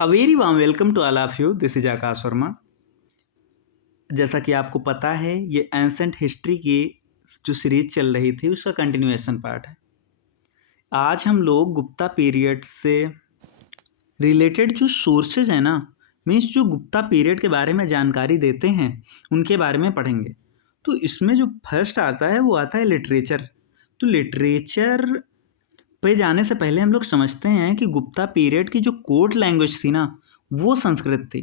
A very warm welcome to all of you. This is आकाश वर्मा। जैसा कि आपको पता है ये एंसेंट हिस्ट्री की जो सीरीज चल रही थी उसका कंटिन्यूएशन पार्ट है। आज हम लोग गुप्ता पीरियड से रिलेटेड जो सोर्सेज हैं ना, मीन्स जो गुप्ता पीरियड के बारे में जानकारी देते हैं उनके बारे में पढ़ेंगे। तो इसमें जो फर्स्ट आता है वो आता है लिटरेचर। तो लिटरेचर पे जाने से पहले हम लोग समझते हैं कि गुप्ता पीरियड की जो कोर्ट लैंग्वेज थी ना वो संस्कृत थी।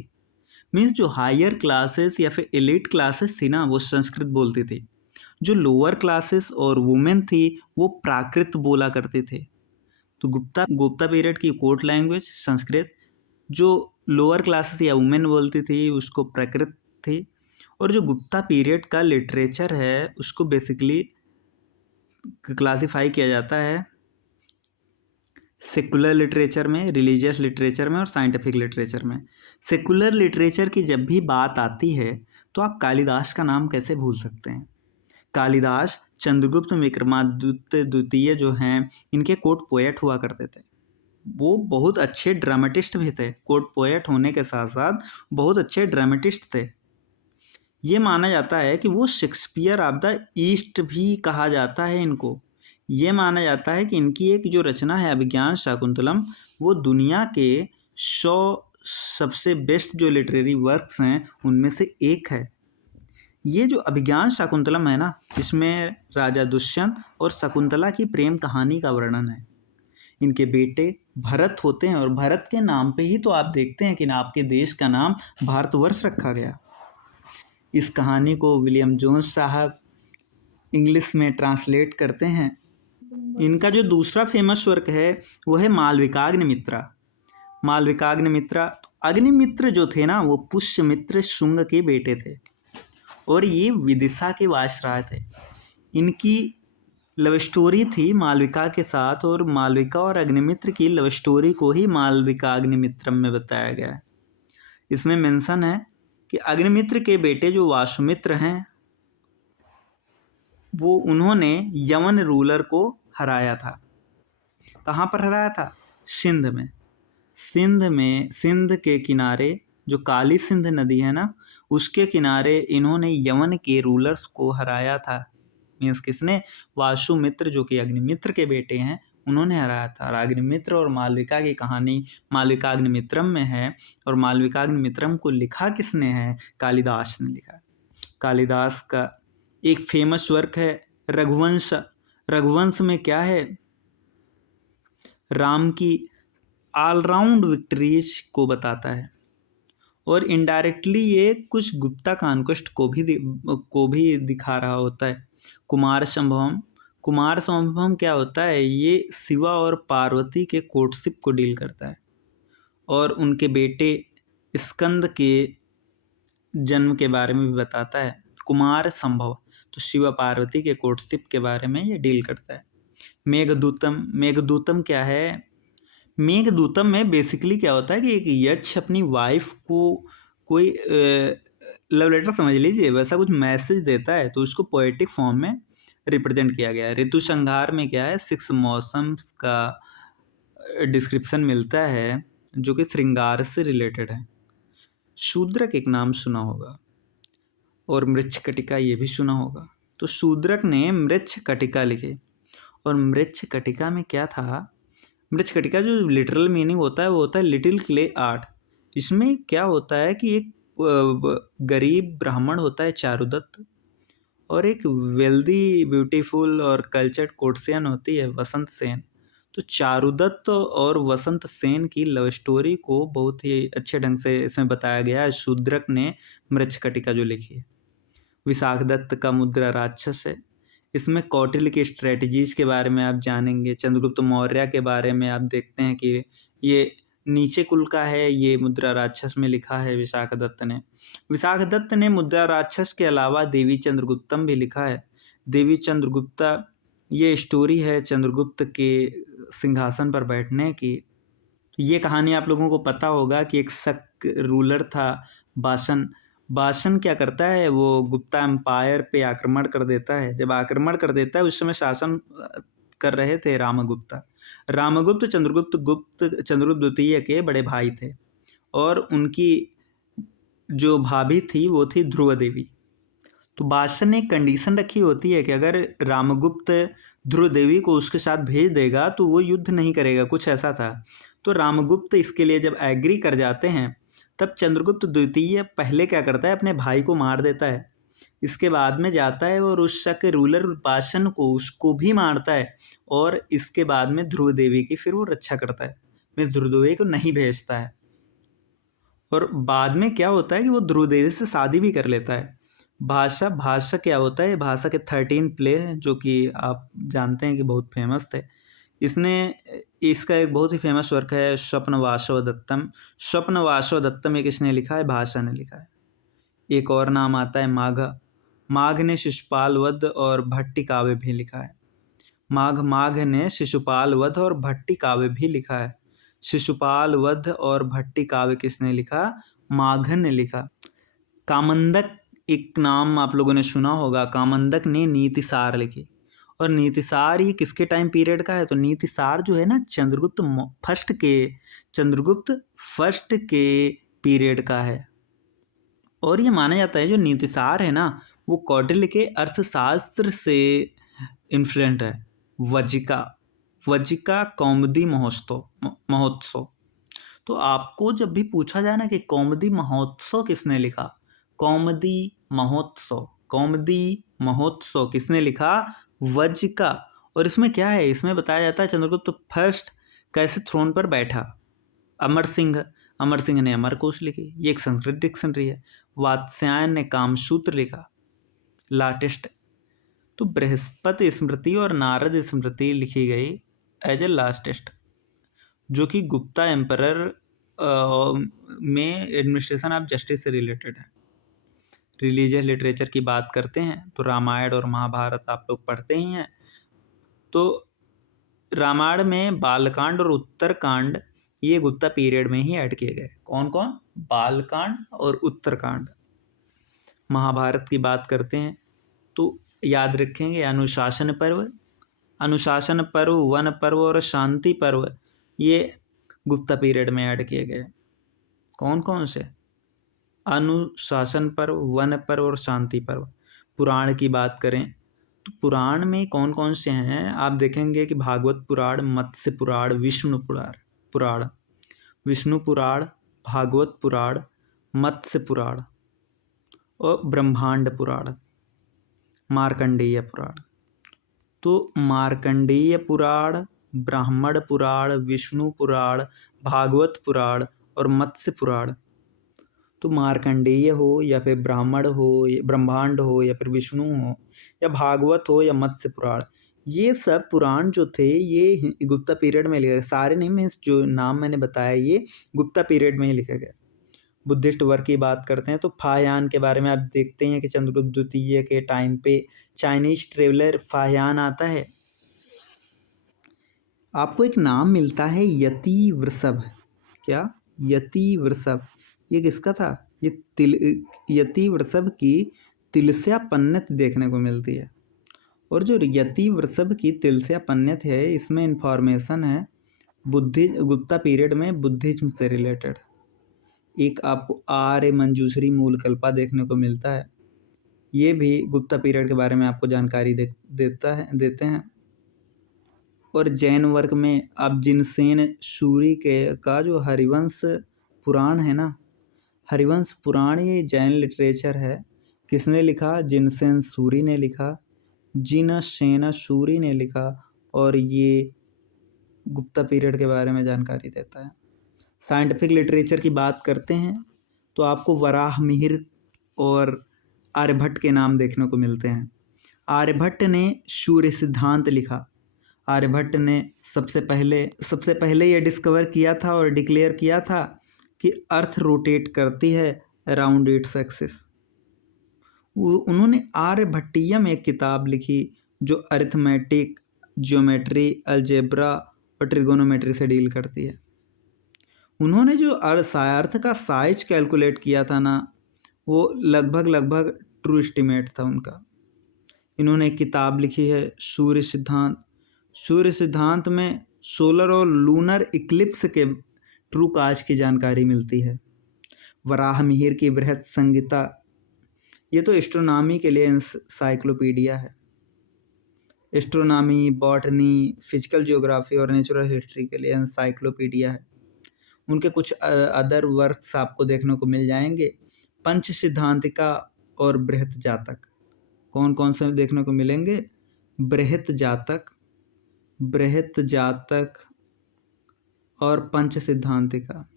मीन्स जो हायर क्लासेस या फिर एलिट क्लासेस थी ना वो संस्कृत बोलती थी। जो लोअर क्लासेस और वुमेन थी वो प्राकृत बोला करते थे। तो गुप्ता गुप्ता पीरियड की कोर्ट लैंग्वेज संस्कृत, जो लोअर क्लासेस या वुमेन बोलती थी उसको प्राकृत थी। और जो गुप्ता पीरियड का लिटरेचर है उसको बेसिकली क्लासिफाई किया जाता है सेकुलर लिटरेचर में, रिलीजियस लिटरेचर में और साइंटिफिक लिटरेचर में। सेकुलर लिटरेचर की जब भी बात आती है तो आप कालिदास का नाम कैसे भूल सकते हैं। कालिदास चंद्रगुप्त विक्रमादित्य द्वितीय जो हैं इनके कोर्ट पोएट हुआ करते थे। वो बहुत अच्छे ड्रामेटिस्ट भी थे। कोर्ट पोएट होने के साथ साथ बहुत अच्छे ड्रामेटिस्ट थे। ये माना जाता है कि वो शेक्सपियर ऑफ द ईस्ट भी कहा जाता है इनको। ये माना जाता है कि इनकी एक जो रचना है अभिज्ञान शाकुंतलम वो दुनिया के 100 सबसे बेस्ट जो लिटरेरी वर्क्स हैं उनमें से एक है। ये जो अभिज्ञान शाकुंतलम है ना, इसमें राजा दुष्यंत और शकुंतला की प्रेम कहानी का वर्णन है। इनके बेटे भरत होते हैं और भरत के नाम पे ही तो आप देखते हैं कि ना आपके देश का नाम भारतवर्ष रखा गया। इस कहानी को विलियम जोन्स साहब इंग्लिश में ट्रांसलेट करते हैं। इनका जो दूसरा फेमस वर्क है वो है मालविकाग्निमित्रा। मालविकाग्निमित्रा, अग्निमित्र जो थे ना वो पुष्यमित्र शुंग के बेटे थे और ये विदिशा के वायसराय थे। इनकी लव स्टोरी थी मालविका के साथ और मालविका और अग्निमित्र की लव स्टोरी को ही मालविका अग्निमित्रम में बताया गया है। इसमें मेंशन है कि अग्निमित्र के बेटे जो वासुमित्र हैं वो उन्होंने यवन रूलर को हराया था। कहाँ पर हराया था? सिंध में। सिंध के किनारे जो काली सिंध नदी है ना उसके किनारे इन्होंने यवन के रूलर्स को हराया था। मीन्स किसने? वासुमित्र जो कि अग्निमित्र के बेटे हैं उन्होंने हराया था। और अग्निमित्र और मालविका की कहानी मालविकाग्निमित्रम में है और मालविकाग्निमित्रम को लिखा किसने है? कालिदास ने लिखा। कालिदास का एक फेमस वर्क है रघुवंश। रघुवंश में क्या है? राम की ऑलराउंड विक्ट्रीज को बताता है और इनडायरेक्टली ये कुछ गुप्ता कॉन्क्वेस्ट को भी दिखा रहा होता है। कुमार संभवम। कुमार संभवम क्या होता है? ये शिवा और पार्वती के कोर्टशिप को डील करता है और उनके बेटे स्कंद के जन्म के बारे में भी बताता है। कुमार संभव तो शिव पार्वती के कोर्टशिप के बारे में ये डील करता है। मेघदूतम। मेघदूतम क्या है? मेघदूतम में बेसिकली क्या होता है कि एक यक्ष अपनी वाइफ को कोई लव लेटर समझ लीजिए वैसा कुछ मैसेज देता है तो उसको पोएटिक फॉर्म में रिप्रेजेंट किया गया है। ऋतु संहार में क्या है? 6 मौसम्स का डिस्क्रिप्शन मिलता है जो कि श्रृंगार से रिलेटेड है। शूद्रक एक नाम सुना होगा और मृच्छकटिका ये भी सुना होगा। तो शूद्रक ने मृच्छकटिका लिखे और मृच्छकटिका में क्या था? मृच्छकटिका जो लिटरल मीनिंग होता है वो होता है लिटिल क्ले आर्ट। इसमें क्या होता है कि एक गरीब ब्राह्मण होता है चारुदत्त और एक वेल्दी ब्यूटीफुल और कल्चर्ड कोर्टियन होती है वसंत सेन। तो चारुदत्त और वसंत सेन की लव स्टोरी को बहुत ही अच्छे ढंग से इसमें बताया गया है। शूद्रक ने मृच्छकटिका जो लिखी है। विशाख दत्त का मुद्रा राक्षस है। इसमें कौटिल्य की स्ट्रेटजीज के बारे में आप जानेंगे। चंद्रगुप्त मौर्य के बारे में आप देखते हैं कि ये नीचे कुल का है। ये मुद्रा राक्षस में लिखा है विशाख दत्त ने। विशाख दत्त ने मुद्रा राक्षस के अलावा देवी चंद्रगुप्तम भी लिखा है। देवी चंद्रगुप्ता ये स्टोरी है चंद्रगुप्त के सिंहासन पर बैठने की। ये कहानी आप लोगों को पता होगा कि एक शक रूलर था बाशन। बाशन क्या करता है? वो गुप्ता एम्पायर पे आक्रमण कर देता है। जब आक्रमण कर देता है उस समय शासन कर रहे थे रामगुप्ता। रामगुप्त चंद्रगुप्त द्वितीय के बड़े भाई थे। और उनकी जो भाभी थी वो थी ध्रुव देवी। तो बादशाह ने एक कंडीशन रखी होती है कि अगर रामगुप्त ध्रुव देवी को उसके साथ भेज देगा तो वो युद्ध नहीं करेगा, कुछ ऐसा था। तो रामगुप्त इसके लिए जब एग्री कर जाते हैं तब चंद्रगुप्त द्वितीय पहले क्या करता है, अपने भाई को मार देता है। इसके बाद में जाता है और उस शक रूलर पाशन को उसको भी मारता है, और इसके बाद में ध्रुव देवी की फिर वो रक्षा करता है, मीन्स ध्रुव देवी को नहीं भेजता है। और बाद में क्या होता है कि वो ध्रुव देवी से शादी भी कर लेता है। भाषा भाषा क्या होता है, भाषा के 13 प्ले हैं जो कि आप जानते हैं कि बहुत फेमस थे। इसने इसका एक बहुत ही फेमस वर्क है स्वप्न वासव दत्तम। स्वप्न वासव दत्तम एक इसने लिखा है, भाषा ने लिखा है। एक और नाम आता है माघ। माघ ने शिशुपाल वध और भट्टी काव्य भी लिखा है। माघ ने शिशुपाल वध और भट्टी काव्य भी लिखा है। शिशुपाल वध और भट्टी काव्य किसने लिखा? माघ ने लिखा। कामंदक एक नाम आप लोगों ने सुना होगा, कामंदक ने नीतिसार लिखी। और नीतिसार ये किसके टाइम पीरियड का है? तो नीतिसार जो है ना चंद्रगुप्त फर्स्ट के पीरियड का है। और ये माना जाता है जो नीतिसार है ना वो कौटिल्य के अर्थशास्त्र से इन्फ्लुएंट है। वज्जिका कौमुदी महोत्सव। तो आपको जब भी पूछा जाए ना कि कौमुदी महोत्सव किसने लिखा, कौमुदी महोत्सव किसने लिखा? वज्जिका। और इसमें क्या है, इसमें बताया जाता है चंद्रगुप्त फर्स्ट कैसे थ्रोन पर बैठा। अमर सिंह ने अमरकोश लिखी, ये एक संस्कृत डिक्शनरी है। वात्स्यायन ने कामसूत्र लिखा, लाटेस्ट। तो बृहस्पति स्मृति और नारद स्मृति लिखी गई एज ए लास्टेस्ट, जो कि गुप्ता एम्परर में एडमिनिस्ट्रेशन ऑफ जस्टिस से रिलेटेड है। रिलीजियस लिटरेचर की बात करते हैं तो रामायण और महाभारत आप लोग पढ़ते ही हैं। तो रामायण में बालकांड और उत्तरकांड ये गुप्ता पीरियड में ही ऐड किए गए। कौन कौन? बालकांड और उत्तरकांड। महाभारत की बात करते हैं तो याद रखेंगे अनुशासन पर्व, वन पर्व और शांति पर्व ये गुप्ता पीरियड में ऐड किए गए। कौन कौन से? अनुशासन पर्व, वन पर्व और शांति पर्व। पुराण की बात करें तो पुराण में कौन कौन से हैं आप देखेंगे कि भागवत पुराण, मत्स्य पुराण, विष्णु पुराण, भागवत पुराण, मत्स्य पुराण और ब्रह्मांड पुराण, मार्कंडेय पुराण। तो मार्कंडेय पुराण, ब्राह्मण पुराण, विष्णु पुराण, भागवत पुराण और मत्स्य पुराण। तो मार्कंडेय हो या फिर ब्राह्मण हो, ब्रह्मांड हो या फिर विष्णु हो या भागवत हो या मत्स्य पुराण, ये सब पुराण जो थे ये गुप्ता पीरियड में लिखे गए। सारे नहीं, मीन्स जो नाम मैंने बताया ये गुप्ता पीरियड में ही लिखे गए। बुद्धिस्ट वर्क की बात करते हैं तो फाहयान के बारे में आप देखते हैं कि चंद्रगुप्त द्वितीय के टाइम पे चाइनीज ट्रेवलर फाहयान आता है। आपको एक नाम मिलता है यति वृषभ। क्या? यति वृषभ। ये किसका था? ये यति वृषभ की तिलस्या पन्नत देखने को मिलती है। और जो यति वृषभ की तिलस्या पन्नत है इसमें इंफॉर्मेशन है गुप्ता पीरियड में बुद्धिज्म से रिलेटेड। एक आपको आर्य मंजूश्री मूलकल्पा देखने को मिलता है, ये भी गुप्ता पीरियड के बारे में आपको जानकारी देते हैं। और जैन वर्क में आप जिनसेन सूरी का जो हरिवंश पुराण है ना, हरिवंश पुराण ये जैन लिटरेचर है। किसने लिखा? जिनसेन सूरी ने लिखा, जिनसेन सूरी ने लिखा। और ये गुप्ता पीरियड के बारे में जानकारी देता है। साइंटिफिक लिटरेचर की बात करते हैं तो आपको वराहमिहिर और आर्यभट्ट के नाम देखने को मिलते हैं। आर्यभट्ट ने सूर्य सिद्धांत लिखा। आर्यभट्ट ने सबसे पहले ये डिस्कवर किया था और डिक्लेयर किया था कि अर्थ रोटेट करती है अराउंड इट्स एक्सिस। उन्होंने आर्यभट्टियम एक किताब लिखी जो अरिथमेटिक, ज्योमेट्री, अलजेब्रा और ट्रिगोनोमेट्री से डील करती है। उन्होंने जो अर्थ का साइज कैलकुलेट किया था ना वो लगभग ट्रू एस्टिमेट था उनका। इन्होंने एक किताब लिखी है सूर्य सिद्धांत। सूर्य सिद्धांत में सोलर और लूनर इक्लिप्स के ट्रू कास्ट की जानकारी मिलती है। वराह मिहिर की बृहत संहिता, ये तो एस्ट्रोनॉमी के लिए इंसाइक्लोपीडिया है। एस्ट्रोनॉमी, बॉटनी, फिजिकल जियोग्राफी और नेचुरल हिस्ट्री के लिए इंसाइक्लोपीडिया है। उनके कुछ अदर वर्क्स आपको देखने को मिल जाएंगे, पंच सिद्धांतिका और बृहत जातक। कौन कौन से देखने को मिलेंगे? बृहत जातक और पंच सिद्धांतिका।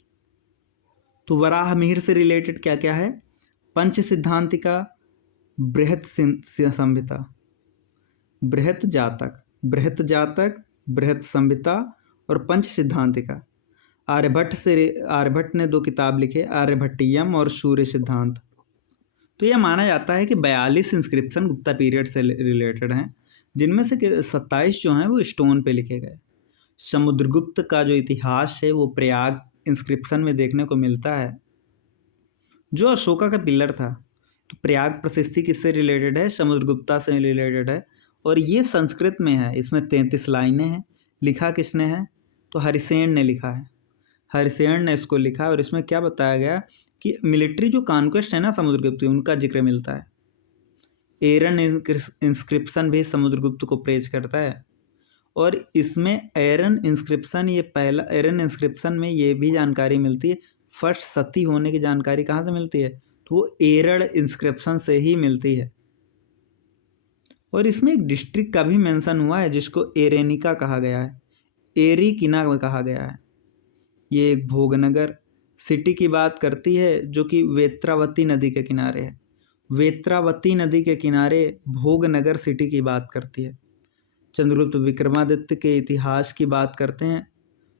तो वराह मिहिर से रिलेटेड क्या क्या है? पंच सिद्धांतिका, बृहत संहिता, बृहत जातक, बृहत संहिता और पंच सिद्धांतिका। आर्यभट्ट ने 2 किताब लिखे, आर्यभट्टियम और सूर्य सिद्धांत। तो यह माना जाता है कि 42 इंस्क्रिप्शन गुप्ता पीरियड से रिलेटेड हैं, जिनमें से 27 जो हैं वो स्टोन पे लिखे गए। समुद्रगुप्त का जो इतिहास है वो प्रयाग इंस्क्रिप्शन में देखने को मिलता है, जो अशोका का पिलर था। तो प्रयाग प्रशस्ति किससे रिलेटेड है? समुद्रगुप्ता से रिलेटेड है, और ये संस्कृत में है। इसमें 33 लाइनें हैं। लिखा किसने है? तो हरिसेन ने लिखा है। हरिसेन ने इसको लिखा, और इसमें क्या बताया गया कि मिलिट्री जो कॉन्क्वेस्ट है ना समुद्रगुप्त की, उनका जिक्र मिलता है। एरन इंस्क्रिप्शन भी समुद्रगुप्त को प्रेज करता है, और इसमें एरन इंस्क्रिप्शन में ये भी जानकारी मिलती है, फर्स्ट सती होने की जानकारी कहाँ से मिलती है? तो वो एरन इंस्क्रिप्शन से ही मिलती है। और इसमें एक डिस्ट्रिक्ट का भी मेंशन हुआ है जिसको एरेनिका कहा गया है, एरिकिना कहा गया है। ये एक भोगनगर सिटी की बात करती है, जो कि वेत्रावती नदी के किनारे है। वेत्रावती नदी के किनारे भोगनगर सिटी की बात करती है। चंद्रगुप्त विक्रमादित्य के इतिहास की बात करते हैं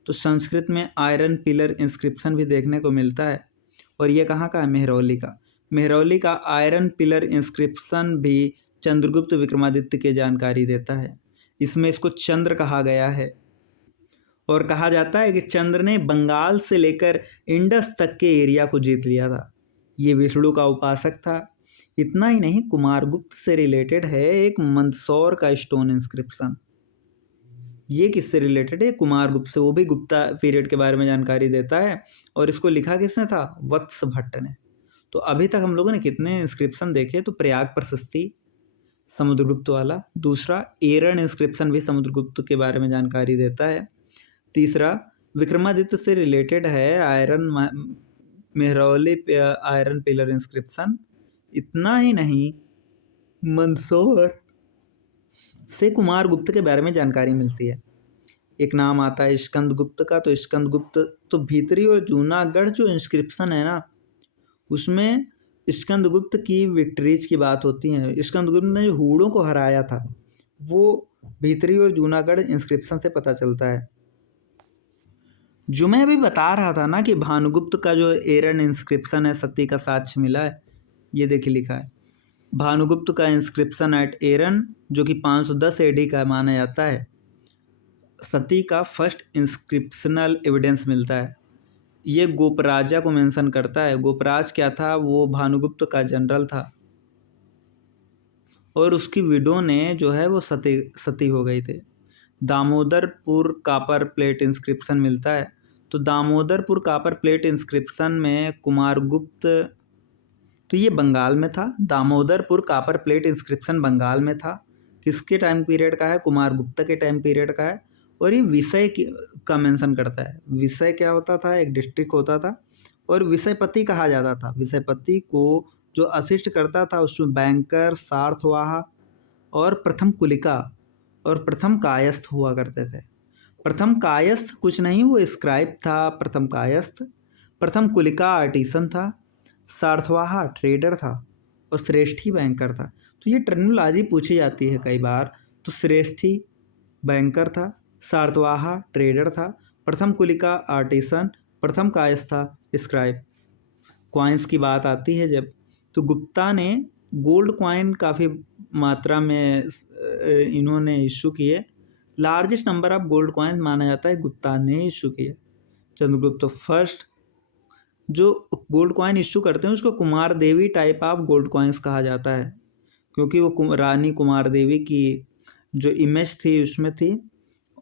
तो संस्कृत में आयरन पिलर इंस्क्रिप्शन भी देखने को मिलता है, और ये कहाँ का है? मेहरौली का। मेहरौली का आयरन पिलर इंस्क्रिप्शन भी चंद्रगुप्त विक्रमादित्य की जानकारी देता है। इसमें इसको चंद्र कहा गया है, और कहा जाता है कि चंद्र ने बंगाल से लेकर इंडस तक के एरिया को जीत लिया था। ये विष्णु का उपासक था। इतना ही नहीं, कुमारगुप्त से रिलेटेड है एक मंदसौर का स्टोन इंस्क्रिप्शन। ये किससे रिलेटेड है? कुमारगुप्त से। वो भी गुप्ता पीरियड के बारे में जानकारी देता है, और इसको लिखा किसने था? वत्स भट्ट ने। तो अभी तक हम लोगों ने कितने इंस्क्रिप्शन देखे? तो प्रयाग प्रशस्ति समुद्रगुप्त वाला, दूसरा एरन इंस्क्रिप्शन भी समुद्रगुप्त के बारे में जानकारी देता है, तीसरा विक्रमादित्य से रिलेटेड है मेहरौली आयरन पिलर इंस्क्रिप्शन। इतना ही नहीं, मंदसौर से कुमारगुप्त के बारे में जानकारी मिलती है। एक नाम आता है स्कंदगुप्त का। तो स्कंदगुप्त तो भीतरी और जूनागढ़ जो इंस्क्रिप्शन है ना, उसमें स्कंदगुप्त की विक्ट्रीज की बात होती है। स्कंदगुप्त ने जो हूणों को हराया था, वो भीतरी और जूनागढ़ इंस्क्रिप्शन से पता चलता है। जो मैं अभी बता रहा था ना कि भानुगुप्त का जो एरन इंस्क्रिप्शन है, सती का साक्ष्य मिला है, ये देखिए लिखा है भानुगुप्त का इंस्क्रिप्शन एट एरन, जो कि 510 एडी का माना जाता है। सती का फर्स्ट इंस्क्रिप्शनल एविडेंस मिलता है। ये गोपराजा को मेंशन करता है। गोपराज क्या था? वो भानुगुप्त का जनरल था, और उसकी विडो ने जो है वो सती हो गई थी। दामोदरपुर कापर प्लेट इंस्क्रिप्शन मिलता है। तो दामोदरपुर कापर प्लेट इंस्क्रिप्शन में कुमारगुप्त, तो ये बंगाल में था। Damodarpur copper plate inscription Bengal में था। किसके टाइम पीरियड का है? कुमारगुप्त के टाइम पीरियड का है। और ये विषय का मेंशन करता है। विषय क्या होता था? एक डिस्ट्रिक्ट होता था, और विषयपति कहा जाता था। विषयपति को जो असिस्ट करता था उसमें बैंकर, सार्थवाह और प्रथम कुलिका और प्रथम कायस्थ हुआ करते थे। प्रथम कायस्थ कुछ नहीं, वो स्क्राइब था। प्रथम कायस्थ, प्रथम कुलिका आर्टिसन था, सार्थवाहा ट्रेडर था, और श्रेष्ठी बैंकर था। तो ये टर्मिनोलॉजी पूछी जाती है कई बार। तो श्रेष्ठी बैंकर था, सार्थवाहा ट्रेडर था, प्रथम कुलिका आर्टिसन, प्रथम कायस्थ था स्क्राइब। कॉइन्स की बात आती है जब, तो गुप्ता ने गोल्ड कॉइन काफ़ी मात्रा में इन्होंने इशू किए। Largest number of gold coin माना जाता है गुप्ता ने इशू किए। चंद्रगुप्त फर्स्ट जो गोल्ड कॉइन इशू करते हैं उसको कुमार देवी टाइप ऑफ गोल्ड कॉइन्स कहा जाता है, क्योंकि वो रानी कुमार देवी की जो इमेज थी उसमें थी,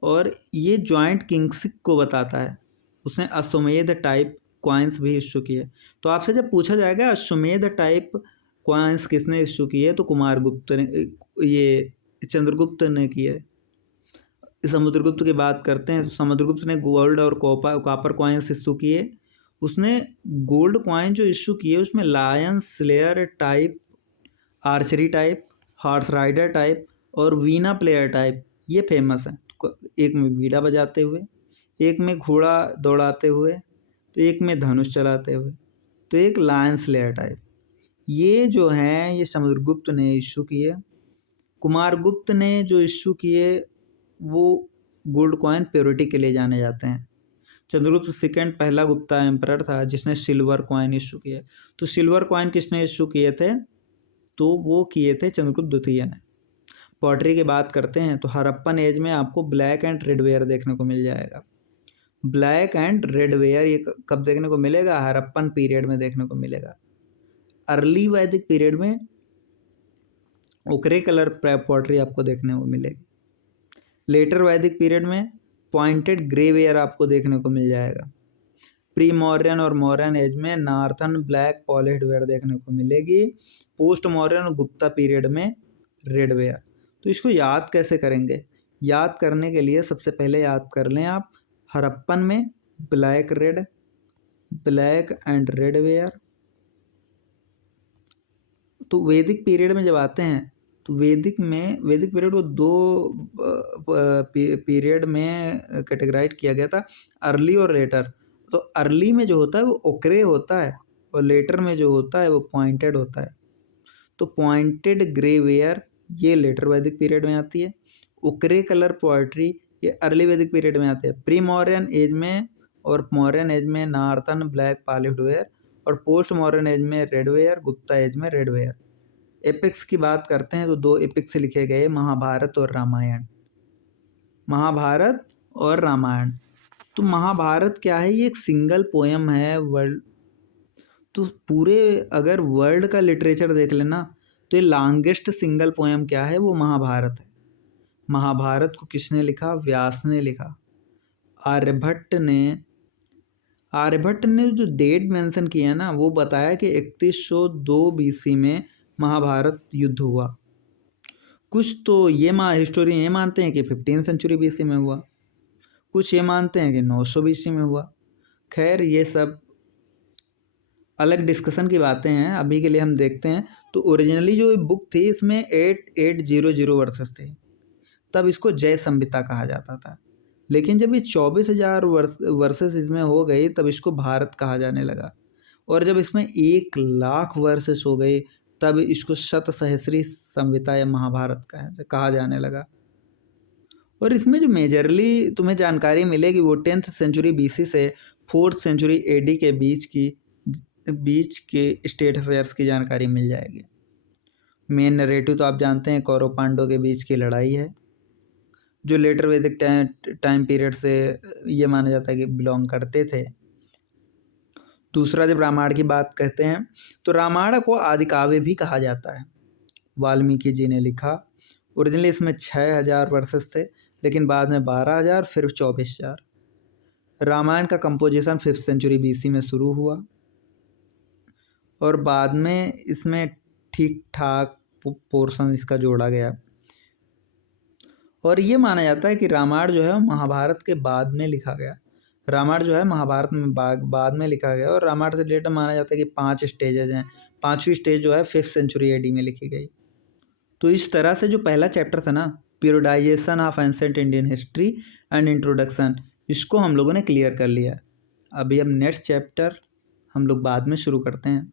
और ये जॉइंट किंगशिप को बताता है। उसने अश्वमेध टाइप कॉइन्स भी इशू किए। तो आपसे जब पूछा जाएगा अश्वमेध टाइप कॉइन्स किसने इशू किए, तो कुमारगुप्त ने, ये चंद्रगुप्त ने किए। समुद्रगुप्त की बात करते हैं तो समुद्रगुप्त ने गोल्ड और कॉपर कॉइन्स इशू किए। उसने गोल्ड कॉइन जो इशू किए उसमें lion slayer type, archery type, horse rider type और वीना प्लेयर टाइप, ये फेमस है। एक में वीणा बजाते हुए, एक में घोड़ा दौड़ाते हुए, तो एक में धनुष चलाते हुए, तो एक लायन स्लेयर टाइप। ये जो हैं ये समुद्रगुप्त ने इशू किए। कुमारगुप्त ने जो इशू किए वो गोल्ड कॉइन प्योरिटी के लिए जाने जाते हैं। चंद्रगुप्त सेकंड पहला गुप्ता एम्परर था जिसने सिल्वर कॉइन इशू किए। तो सिल्वर कॉइन किसने इशू किए थे, तो वो किए थे चंद्रगुप्त द्वितीय ने। पॉटरी की बात करते हैं तो हड़प्पन एज में आपको ब्लैक एंड रेड वेयर देखने को मिल जाएगा। ब्लैक एंड रेड वेयर ये कब देखने को मिलेगा, हड़प्पन पीरियड में देखने को मिलेगा। अर्ली वैदिक पीरियड में ओकरे कलर पॉटरी आपको देखने को मिलेगी। लेटर वैदिक पीरियड में पॉइंटेड ग्रे वेयर आपको देखने को मिल जाएगा। प्री मॉर्यन और मॉर्यन एज में नार्थन ब्लैक पॉलिश्ड वेयर देखने को मिलेगी। पोस्ट मॉर्यन और गुप्ता पीरियड में रेड वेयर। तो इसको याद कैसे करेंगे, याद करने के लिए सबसे पहले याद कर लें आप हड़प्पन में ब्लैक एंड रेड वेयर। तो वैदिक पीरियड में जब आते हैं तो वैदिक पीरियड को दो पीरियड में कैटेगराइज किया गया था, अर्ली और लेटर। तो अर्ली में जो होता है वो ओकरे होता है और लेटर में जो होता है वो पॉइंटेड होता है। तो पॉइंटेड ग्रे वेयर ये लेटर वैदिक पीरियड में आती है। ओकरे कलर पोएट्री ये अर्ली वैदिक पीरियड में आते हैं। प्री मॉर्यन एज में और मॉर्यन एज में नार्थन ब्लैक पॉलिश्ड वेयर और पोस्ट मॉर्यन एज में रेड वेयर, गुप्ता एज में रेड वेयर। एपिक्स की बात करते हैं तो दो एपिक्स लिखे गए, महाभारत और रामायण। महाभारत और रामायण। तो महाभारत क्या है, ये एक सिंगल पोयम है वर्ल्ड, तो पूरे अगर वर्ल्ड का लिटरेचर देख लेना तो ये लॉन्गेस्ट सिंगल पोयम क्या है, वो महाभारत है। महाभारत को किसने लिखा, व्यास ने लिखा। आर्यभट्ट ने जो डेट मेंशन किया ना वो बताया कि 3102 बीसी में महाभारत युद्ध हुआ। कुछ तो ये हिस्टोरियन ये मानते हैं कि 15 सेंचुरी बीसी में हुआ, कुछ ये मानते हैं कि 900 बीसी में हुआ। खैर ये सब अलग डिस्कशन की बातें हैं, अभी के लिए हम देखते हैं। तो ओरिजिनली जो बुक थी इसमें 8800 वर्सेस थे, तब इसको जय संहिता कहा जाता था। लेकिन जब ये 24,000 वर्सेस इसमें हो गई तब इसको भारत कहा जाने लगा। और जब इसमें 1,00,000 वर्सेस हो गई तब इसको शतसहस्री संहिता या महाभारत कहा जाने लगा। और इसमें जो मेजरली तुम्हें जानकारी मिलेगी वो 10th सेंचुरी बीसी से 4th सेंचुरी एडी के बीच के स्टेट अफेयर्स की जानकारी मिल जाएगी। मेन नरेटिव तो आप जानते हैं कौरव पांडव के बीच की लड़ाई है, जो लेटर वैदिक टाइम पीरियड से ये माना जाता है कि बिलोंग करते थे। दूसरा जब रामायण की बात कहते हैं तो रामायण को आदि काव्य भी कहा जाता है। वाल्मीकि जी ने लिखा। ओरिजिनली इसमें 6,000 वर्सेस थे लेकिन बाद में 12,000 फिर 24,000। रामायण का कंपोजिशन 5th सेंचुरी बीसी में शुरू हुआ और बाद में इसमें ठीक ठाक पोर्शन इसका जोड़ा गया। और ये माना जाता है कि रामायण जो है महाभारत के बाद में लिखा गया। रामायण जो है महाभारत में बाद में लिखा गया और रामायण से रिलेटेड माना जाता है कि 5 स्टेजेज हैं। 5वीं स्टेज जो है 5th सेंचुरी एडी में लिखी गई। तो इस तरह से जो पहला चैप्टर था ना, periodisation of ancient Indian history and introduction, इसको हम लोगों ने क्लियर कर लिया। अभी अब नेक्स्ट चैप्टर हम लोग बाद में शुरू करते हैं।